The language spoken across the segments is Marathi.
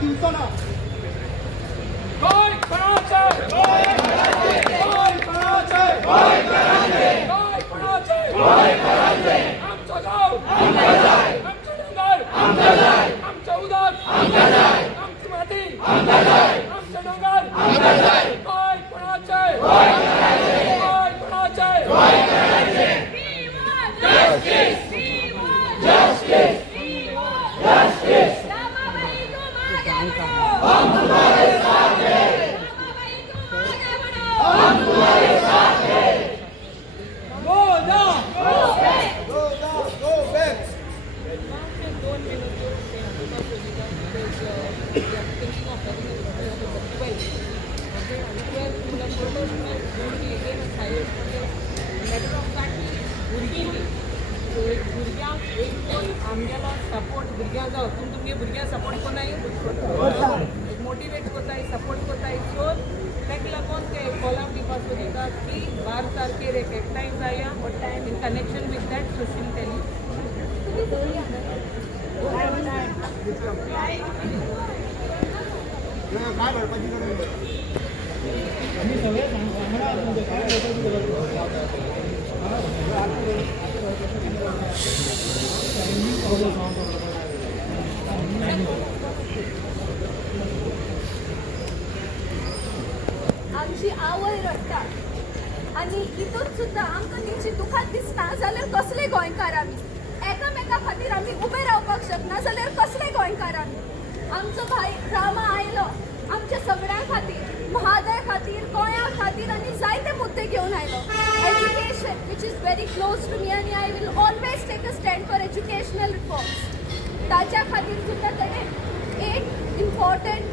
दिवचो ना. गोंय कोणाचें? गोंय कोणाचें? गोंय कोणाचें? गोंय कोणाचें? गोंय कोणाचें? गोंय कोणाचें? आमचो गांव आमकां जाय, आमचो दोंगर आमकां जाय, आमचो उदक आमकां जाय, आमची माती आमकां जाय, आमचो दोंगर आमकां जाय. गोंय कोणाचें? गोंय कोणाचें? गोंय कोणाचें? गोंय कोणाचें? Justice justice justice. हम तुम्हारे साथ हैं. हम तुम्हारे साथ हैं. Go down. Go back. Go down. Go back. भुरग्यांक एक दोन आमगेलो सपोर्ट भुरग्यां जावं तुमगे भुरग्यां सपोर्ट कोनाय मोटिवेट कोताय सपोर्ट कोताय सो ताका लागून ते कॉलम दिवपाक सोदितात की 12 तारखेर एक टायम जाया but time in connection with that social टेली काय भरपाची गरज आम्ही सगळे सांगणार म्हणजे काय भरपाची गरज आमची आवय रडटा आणि हितून सुद्धा आमकां तेंची दुखात दिसना जाल्यार कसले गोंयकार आमी एकामेका खातीर आमी उबे रावपाक शकना जाल्यार कसले गोंयकार आमी. आमचो भाई रामा आयलो आमच्या सगळ्यां खातीर म्हादय खातीर गोंया खातीर आनी जायते मुद्दे घेवन आयलो. Education which is very close to me आनी I will always take a stand for educational reforms. ताच्या खातीर सुद्धा ताणें 8 इम्पॉर्टंट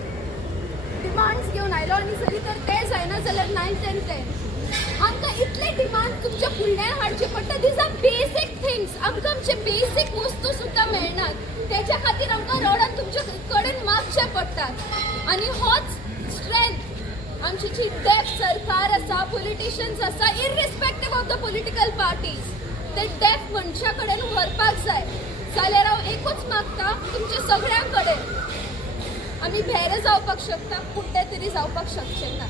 डिमांड्स घेवन आयलो आनी जरी तर ते जायना जाल्यार 9th and 10th आमकां इतले डिमांड तुमच्या फुडल्यान हाडचे पडटा. दीज आर बेसीक थिंग्स. आमकां आमचे बेसीक वस्तू सुद्दां मेळनात. तेच्या खातीर आमकां रडोन तुमचे कडेन मागचे पडटात आनी होच स्ट्रेंथ आमची जी डेफ सरकार आसा पॉलिटिशियन्स आसा इररिस्पेक्टीव ऑफ द पॉलिटिकल पार्टीज ते डेफ मनशा कडेन व्हरपाक जाय जाल्यार हांव एकूच मागता तुमच्या सगळ्यां कडेन आमी भेरे जावपाक शकता कुठे तरी जावपाक शकचे ना.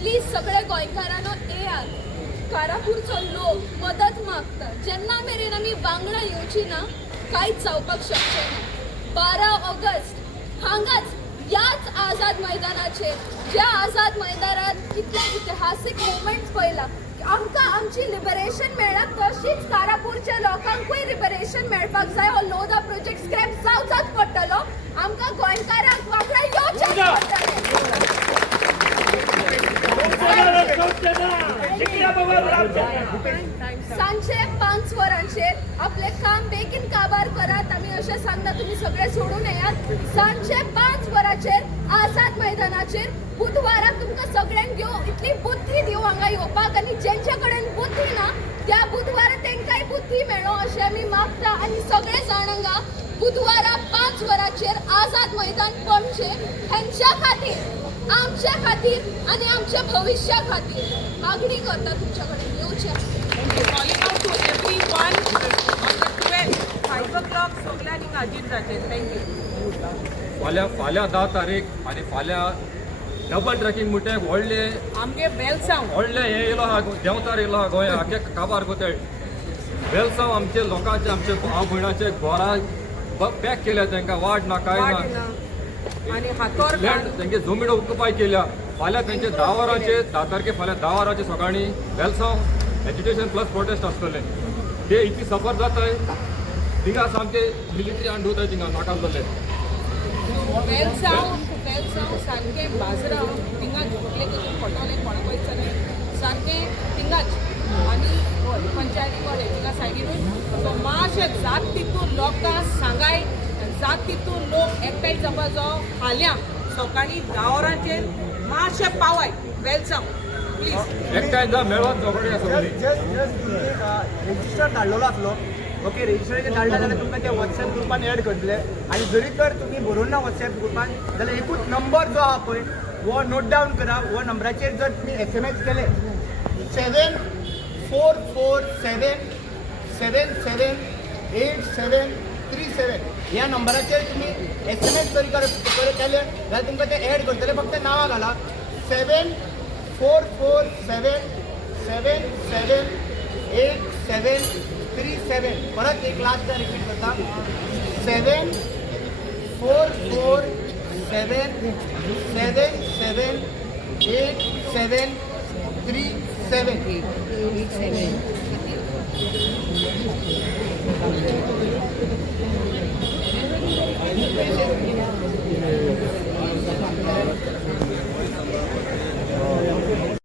प्लीज सगळे गोंयकारांनो येयात. कारापूरचो लोक मदत मागता. जेन्ना मेरेन आमी वांगडा येवची ना कांयच जावपाक शकचे ना. 12 ऑगस्ट हांगाच याच आझाद मैदानाचेर ज्या आझाद मैदानात कितले इतिहासीक मुवमेंट्स पळयला आमकां आमची लिबरेशन मेळ्ळा तशीच कारापूरच्या लोकांकूय लिबरेशन मेळपाक जाय. हो लोधा प्रोजेक्ट स्क्रॅप जावचाच पडटलो. आमकां गोंयकारांक वांगडा येवचेच पडटलें. सांजे 5 वरांचेर आपले काम बेगीन काबार करात. आमी अशें सांगता तुमी सगळे सोडून येयात. सांजे 5 वरांचेर आझाद मैदानाचेर बुधवाराक तुमकां सगळ्यांक घेवन इतली बुद्धी दिवं हांगा येवपाक आनी जेंच्या कडेन बुद्धी ना त्या बुधवारा तांकांय बुद्धी मेळो अशें आमी मागता. आनी सगळे जाण हांगा बुधवारा 5 वरांचेर आझाद मैदान पणजे हेंच्या खातीर आमच्या खातीर आनी आमच्या भविष्या खातीर मागणी करता तुमच्या कडेन येवचें. Calling out to everyone on the 12th 5 o'clock सगळ्यांनी हाजीर जाचे. थँक्यू. फाल्यां 10 तारीख आनी फाल्यां डबल ट्रॅकिंग म्हणटा व्हडले आमगे वेलसांव व्हडले हे येयलो आहा देंवचार येयलो आहा गोंया आख्या काबार कोते वेलसांव आमचे लोकांचे आमचे भाव भयणाचे घरां पॅक केल्या तांकां वाट ना कांय ना आणि हातोर लँड तांचे जमीन ऑक्युपाय केल्या. फाल्यां तांचे 10 वरांचेर 10 तारखे फाल्यां 10 वरांचेर सकाळीं वेलसांव एज्युकेशन प्लस प्रोटेस्ट आसतले. ते इतली सफर जाताय थिंगा सामके मिलिटरी आंड उरताय थिंगा नाकाल जाले. वेलसांव सारकें बाजराव थिंगा झोपले तुजून फोटोले कोणा वयतले सारकें थिंगाच आनी पंचायती कडेन थिंगा सायडीनूच सो मातशें जात तितून लोकांक सांगाय जात तितून लोक एकठांय जावपाचो फाल्यां सकाळीं 10 वरांचेर मातशें पावाय वेलसांव प्लीज एकठांय जा मेळोन झगडे आसा. रजिस्टर धाडलेलो आसलो. ओके रजिस्ट्रेशन धाडला जाल्यार तुमकां ते WhatsApp ग्रुपान एड करतले आनी जरी तर तुमी बरोवन ना WhatsApp ग्रुपान जाल्यार एकूच नंबर जो आहा पळय वो नोट डावन करा. हो नंबराचेर जर तुमी SMS केले 7447 778737 ह्या नंबराचेर तुम्ही SMS जरी केले जाल्यार तुमकां ते ऍड करतले. फक्त नांवां घाला 7447778737. परत एक लास्ट रिपीट करता 7447778737.